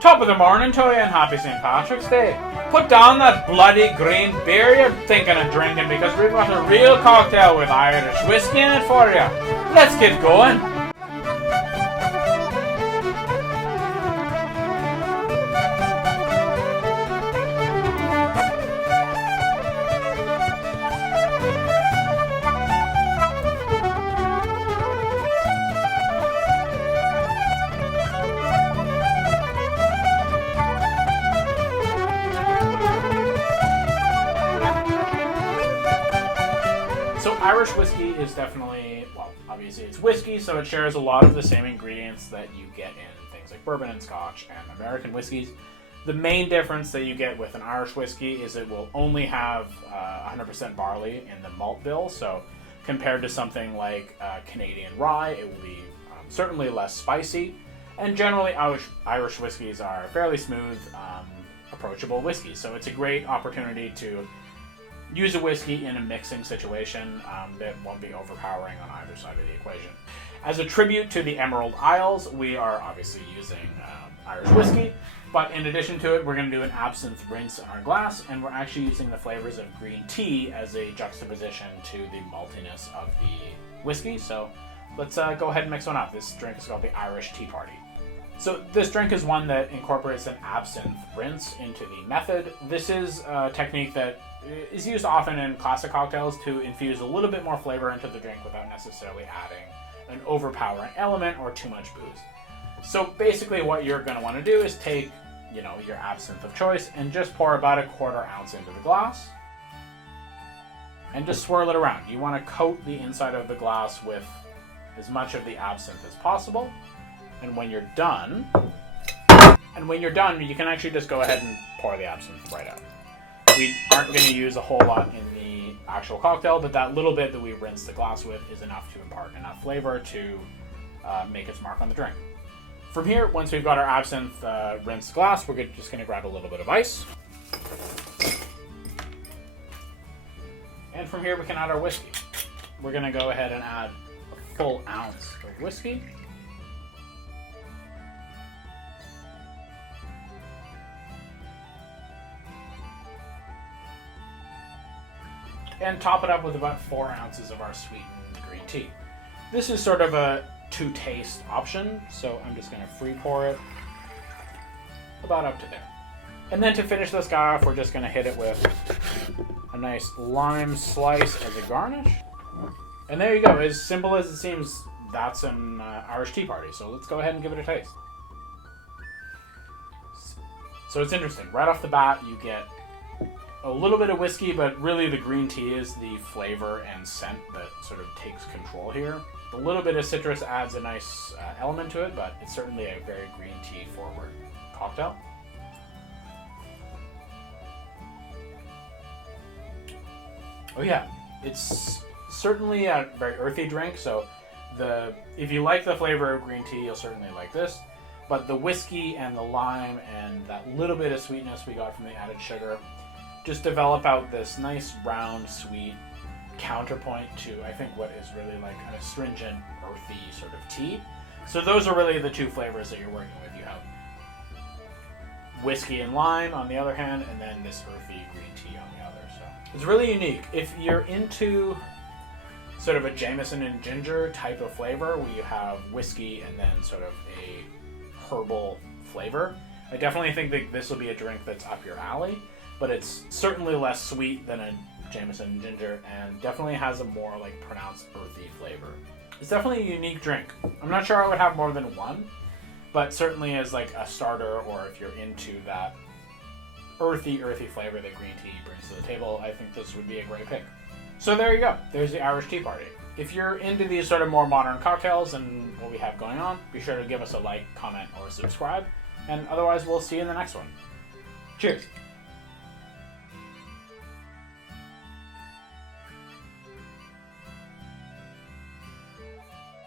Top of the morning to you and happy St. Patrick's Day. Put down that bloody green beer you're thinking of drinking because we've got a real cocktail with Irish whiskey in it for you. Let's get going. So Irish whiskey is definitely, well, obviously it's whiskey, so it shares a lot of the same ingredients that you get in things like bourbon and scotch and American whiskeys. The main difference that you get with an Irish whiskey is it will only have 100% barley in the malt bill, so compared to something like Canadian rye, it will be certainly less spicy, and generally Irish whiskeys are fairly smooth, approachable whiskeys, so it's a great opportunity to use a whiskey in a mixing situation that won't be overpowering on either side of the equation. As a tribute to the Emerald Isles, we are obviously using Irish whiskey, but in addition to it, we're going to do an absinthe rinse in our glass, and we're actually using the flavors of green tea as a juxtaposition to the maltiness of the whiskey. So let's go ahead and mix one up. This drink is called the Irish Tea Party. So this drink is one that incorporates an absinthe rinse into the method. This is a technique that is used often in classic cocktails to infuse a little bit more flavor into the drink without necessarily adding an overpowering element or too much booze. So basically what you're going to want to do is take, your absinthe of choice and just pour about 1/4 ounce into the glass and just swirl it around. You want to coat the inside of the glass with as much of the absinthe as possible. And when you're done, you can actually just go ahead and pour the absinthe right out. We aren't going to use a whole lot in the actual cocktail, but that little bit that we rinse the glass with is enough to impart enough flavor to make its mark on the drink. From here, once we've got our absinthe rinsed glass, we're just going to grab a little bit of ice. And from here, we can add our whiskey. We're going to go ahead and add a full ounce of whiskey. And top it up with about 4 ounces of our sweetened green tea. This is sort of a to-taste option, so I'm just going to free pour it about up to there. And then to finish this guy off, we're just going to hit it with a nice lime slice as a garnish. And there you go. As simple as it seems, that's an Irish tea party. So let's go ahead and give it a taste. So it's interesting. Right off the bat, you get a little bit of whiskey, but really the green tea is the flavor and scent that sort of takes control here. A little bit of citrus adds a nice element to it, but it's certainly a very green tea forward cocktail. Oh yeah, it's certainly a very earthy drink, so if you like the flavor of green tea, you'll certainly like this. But the whiskey and the lime and that little bit of sweetness we got from the added sugar just develop out this nice, round, sweet counterpoint to, I think, what is really like an astringent, earthy sort of tea. So those are really the two flavors that you're working with. You have whiskey and lime on the other hand, and then this earthy green tea on the other. So it's really unique. If you're into sort of a Jameson and ginger type of flavor, where you have whiskey and then sort of a herbal flavor, I definitely think that this will be a drink that's up your alley. But it's certainly less sweet than a Jameson and ginger, and definitely has a more like pronounced earthy flavor. It's definitely a unique drink. I'm not sure I would have more than one, but certainly as like a starter, or if you're into that earthy flavor that green tea brings to the table, I think this would be a great pick. So there you go. There's the Irish Tea Party. If you're into these sort of more modern cocktails and what we have going on, be sure to give us a like, comment, or subscribe. And otherwise, we'll see you in the next one. Cheers.